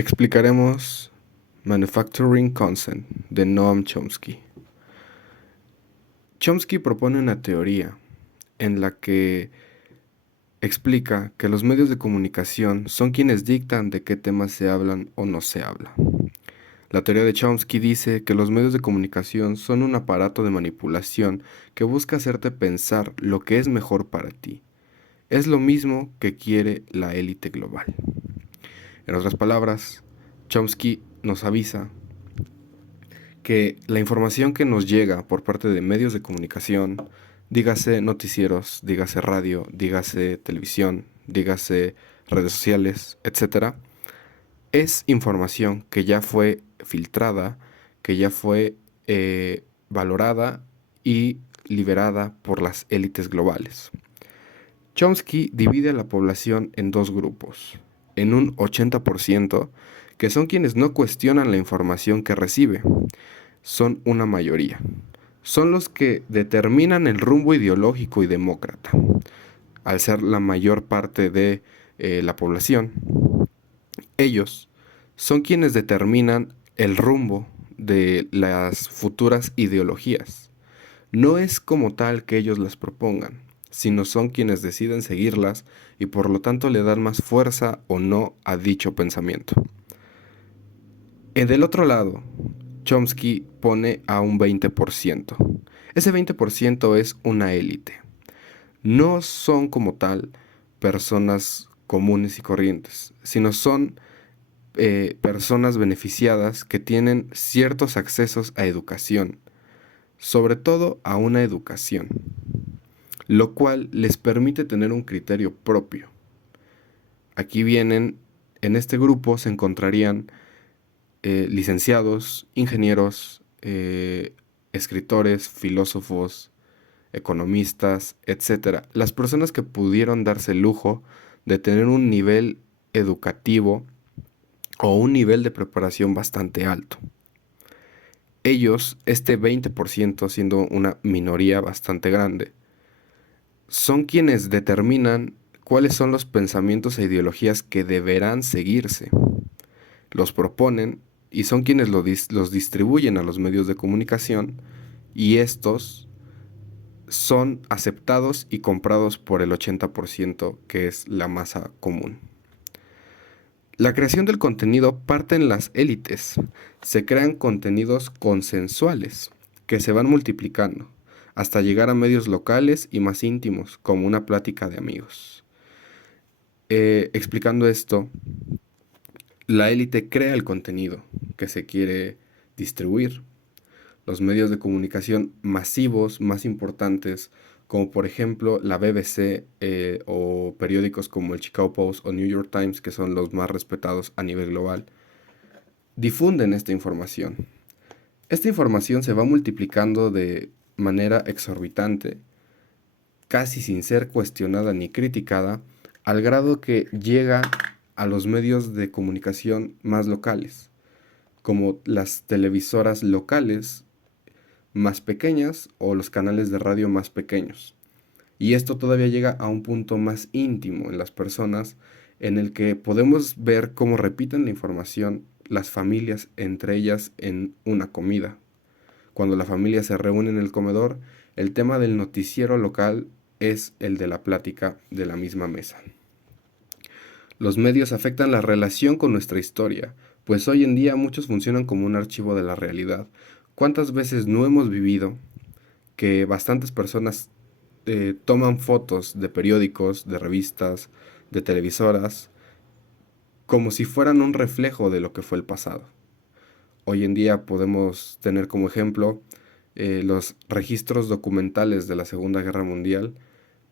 Explicaremos Manufacturing Consent de Noam Chomsky. Chomsky propone una teoría en la que explica que los medios de comunicación son quienes dictan de qué temas se hablan o no se habla. La teoría de Chomsky dice que los medios de comunicación son un aparato de manipulación que busca hacerte pensar lo que es mejor para ti. Es lo mismo que quiere la élite global. En otras palabras, Chomsky nos avisa que la información que nos llega por parte de medios de comunicación, dígase noticieros, dígase radio, dígase televisión, dígase redes sociales, etcétera, es información que ya fue filtrada, que ya fue valorada y liberada por las élites globales. Chomsky divide a la población en dos grupos, en un 80%, que son quienes no cuestionan la información que recibe, son una mayoría. Son los que determinan el rumbo ideológico y demócrata, al ser la mayor parte de la población. Ellos son quienes determinan el rumbo de las futuras ideologías. No es como tal que ellos las propongan, sino son quienes deciden seguirlas y por lo tanto le dan más fuerza o no a dicho pensamiento. Del otro lado, Chomsky pone a un 20%. Ese 20% es una élite. No son como tal personas comunes y corrientes, sino son personas beneficiadas que tienen ciertos accesos a educación, sobre todo a una educación, lo cual les permite tener un criterio propio. Aquí vienen, en este grupo se encontrarían licenciados, ingenieros, escritores, filósofos, economistas, etcétera. Las personas que pudieron darse el lujo de tener un nivel educativo o un nivel de preparación bastante alto. Ellos, este 20% siendo una minoría bastante grande, son quienes determinan cuáles son los pensamientos e ideologías que deberán seguirse. Los proponen y son quienes los distribuyen a los medios de comunicación y estos son aceptados y comprados por el 80% que es la masa común. La creación del contenido parte en las élites. Se crean contenidos consensuales que se van multiplicando hasta llegar a medios locales y más íntimos, como una plática de amigos. Explicando esto, la élite crea el contenido que se quiere distribuir. Los medios de comunicación masivos más importantes, como por ejemplo la BBC o periódicos como el Chicago Post o New York Times, que son los más respetados a nivel global, difunden esta información. Esta información se va multiplicando de manera exorbitante, casi sin ser cuestionada ni criticada, al grado que llega a los medios de comunicación más locales, como las televisoras locales más pequeñas o los canales de radio más pequeños. Y esto todavía llega a un punto más íntimo en las personas, en el que podemos ver cómo repiten la información las familias entre ellas en una comida. Cuando la familia se reúne en el comedor, el tema del noticiero local es el de la plática de la misma mesa. Los medios afectan la relación con nuestra historia, pues hoy en día muchos funcionan como un archivo de la realidad. ¿Cuántas veces no hemos vivido que bastantes personas toman fotos de periódicos, de revistas, de televisoras, como si fueran un reflejo de lo que fue el pasado? Hoy en día podemos tener como ejemplo los registros documentales de la Segunda Guerra Mundial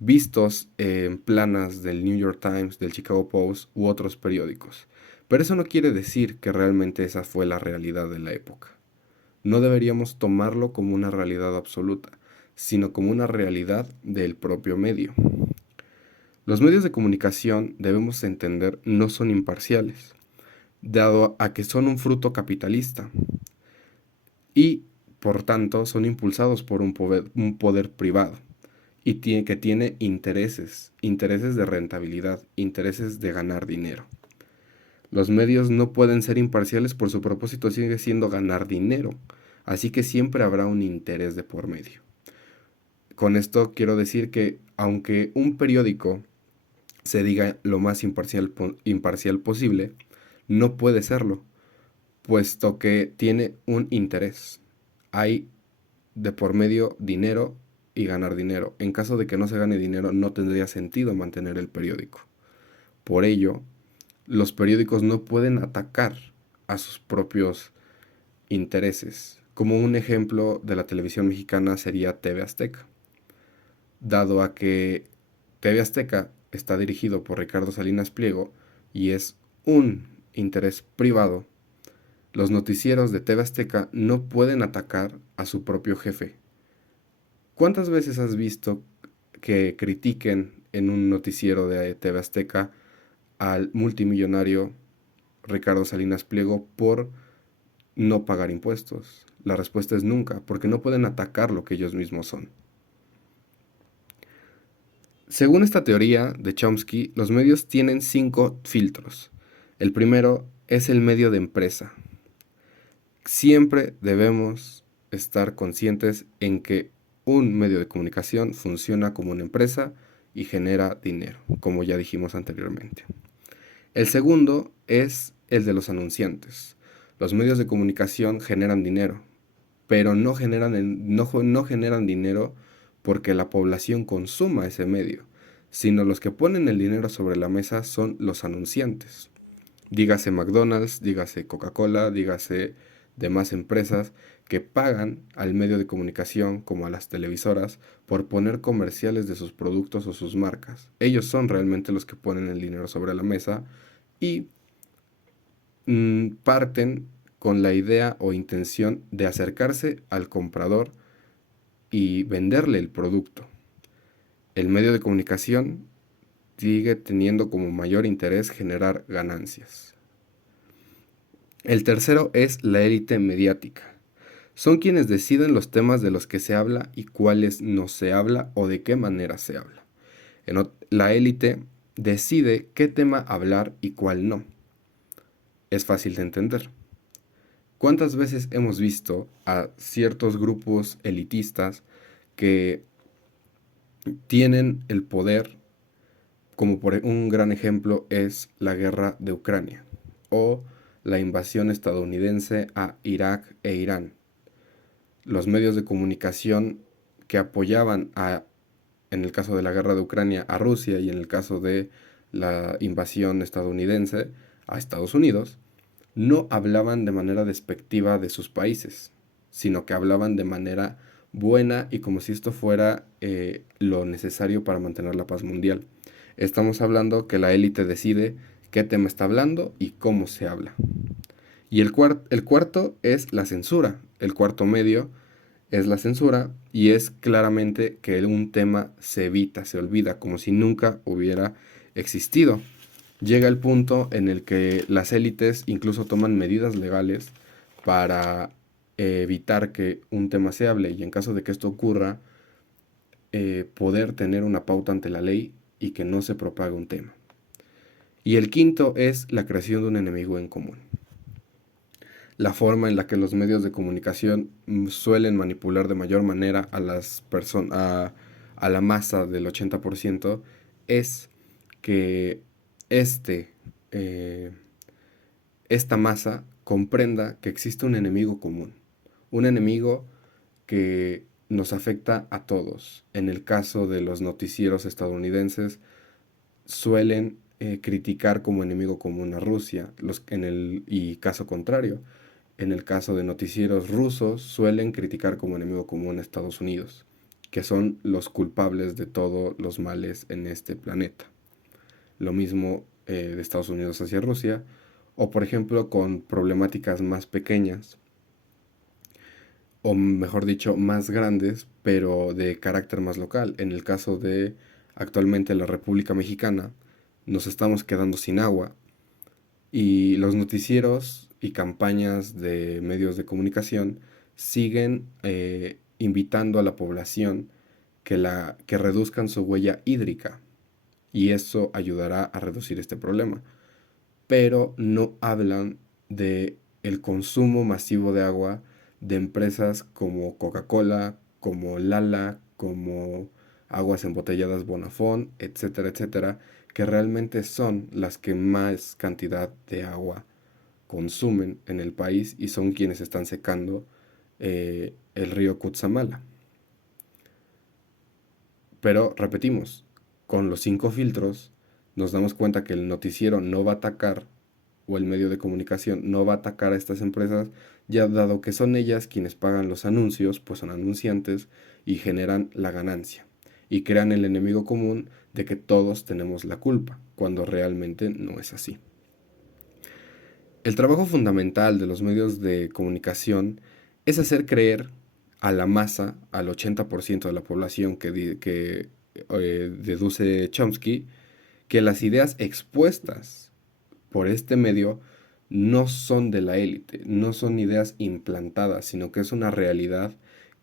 vistos en planas del New York Times, del Chicago Post u otros periódicos. Pero eso no quiere decir que realmente esa fue la realidad de la época. No deberíamos tomarlo como una realidad absoluta, sino como una realidad del propio medio. Los medios de comunicación, debemos entender, no son imparciales, dado a que son un fruto capitalista y, por tanto, son impulsados por un poder privado y que tiene intereses de rentabilidad, intereses de ganar dinero. Los medios no pueden ser imparciales, por su propósito sigue siendo ganar dinero, así que siempre habrá un interés de por medio. Con esto quiero decir que aunque un periódico se diga lo más imparcial posible, no puede serlo, puesto que tiene un interés. Hay de por medio dinero y ganar dinero. En caso de que no se gane dinero, no tendría sentido mantener el periódico. Por ello, los periódicos no pueden atacar a sus propios intereses. Como un ejemplo de la televisión mexicana sería TV Azteca, dado a que TV Azteca está dirigido por Ricardo Salinas Pliego y es un interés privado. Los noticieros de TV Azteca no pueden atacar a su propio jefe. ¿Cuántas veces has visto que critiquen en un noticiero de TV Azteca al multimillonario Ricardo Salinas Pliego por no pagar impuestos? La respuesta es nunca, porque no pueden atacar lo que ellos mismos son. Según esta teoría de Chomsky, los medios tienen 5 filtros. El primero es el medio de empresa. Siempre debemos estar conscientes en que un medio de comunicación funciona como una empresa y genera dinero, como ya dijimos anteriormente. El segundo es el de los anunciantes. Los medios de comunicación generan dinero, pero no generan dinero porque la población consuma ese medio, sino los que ponen el dinero sobre la mesa son los anunciantes. Dígase McDonald's, dígase Coca-Cola, dígase demás empresas que pagan al medio de comunicación como a las televisoras por poner comerciales de sus productos o sus marcas. Ellos son realmente los que ponen el dinero sobre la mesa y parten con la idea o intención de acercarse al comprador y venderle el producto. El medio de comunicación sigue teniendo como mayor interés generar ganancias. El tercero es la élite mediática. Son quienes deciden los temas de los que se habla y cuáles no se habla o de qué manera se habla. La élite decide qué tema hablar y cuál no. Es fácil de entender. ¿Cuántas veces hemos visto a ciertos grupos elitistas que tienen el poder, como por un gran ejemplo es la guerra de Ucrania o la invasión estadounidense a Irak e Irán? Los medios de comunicación que apoyaban en el caso de la guerra de Ucrania, a Rusia, y en el caso de la invasión estadounidense a Estados Unidos, no hablaban de manera despectiva de sus países, sino que hablaban de manera buena y como si esto fuera lo necesario para mantener la paz mundial. Estamos hablando que la élite decide qué tema está hablando y cómo se habla. Y el cuarto es la censura. El cuarto medio es la censura y es claramente que un tema se evita, se olvida, como si nunca hubiera existido. Llega el punto en el que las élites incluso toman medidas legales para evitar que un tema se hable y en caso de que esto ocurra, poder tener una pauta ante la ley y que no se propague un tema. Y el quinto es la creación de un enemigo en común. La forma en la que los medios de comunicación suelen manipular de mayor manera a las a la masa del 80% es que este, eh, esta masa comprenda que existe un enemigo común, un enemigo que nos afecta a todos. En el caso de los noticieros estadounidenses, suelen criticar como enemigo común a Rusia, y caso contrario, en el caso de noticieros rusos, suelen criticar como enemigo común a Estados Unidos, que son los culpables de todos los males en este planeta. Lo mismo de Estados Unidos hacia Rusia, o por ejemplo con problemáticas más pequeñas, o mejor dicho, más grandes, pero de carácter más local. En el caso de actualmente la República Mexicana, nos estamos quedando sin agua y los noticieros y campañas de medios de comunicación siguen invitando a la población que reduzcan su huella hídrica y eso ayudará a reducir este problema. pero no hablan de el consumo masivo de agua de empresas como Coca-Cola, como Lala, como Aguas Embotelladas Bonafont, etcétera, etcétera, que realmente son las que más cantidad de agua consumen en el país y son quienes están secando el río Cutzamala. Pero repetimos, con los 5 filtros nos damos cuenta que el noticiero no va a atacar o el medio de comunicación no va a atacar a estas empresas, ya dado que son ellas quienes pagan los anuncios, pues son anunciantes y generan la ganancia. Y crean el enemigo común de que todos tenemos la culpa, cuando realmente no es así. El trabajo fundamental de los medios de comunicación es hacer creer a la masa, al 80% de la población que deduce Chomsky, que las ideas expuestas por este medio no son de la élite, no son ideas implantadas, sino que es una realidad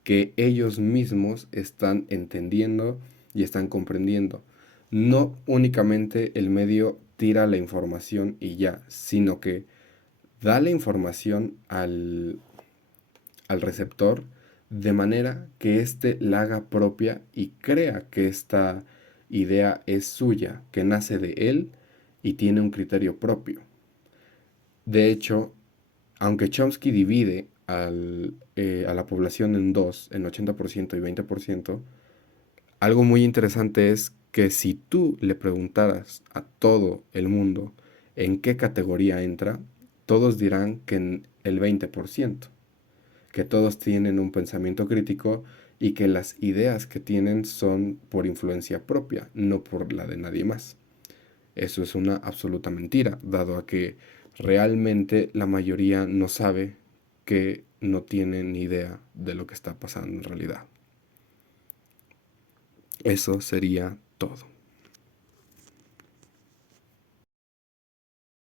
que ellos mismos están entendiendo y están comprendiendo. No únicamente el medio tira la información y ya, sino que da la información al receptor de manera que éste la haga propia y crea que esta idea es suya, que nace de él y tiene un criterio propio. De hecho, aunque Chomsky divide a la población en dos, en 80% y 20%, algo muy interesante es que si tú le preguntaras a todo el mundo en qué categoría entra, todos dirán que en el 20%, que todos tienen un pensamiento crítico y que las ideas que tienen son por influencia propia, no por la de nadie más. Eso es una absoluta mentira, dado a que realmente la mayoría no sabe, que no tiene ni idea de lo que está pasando en realidad. Eso sería todo.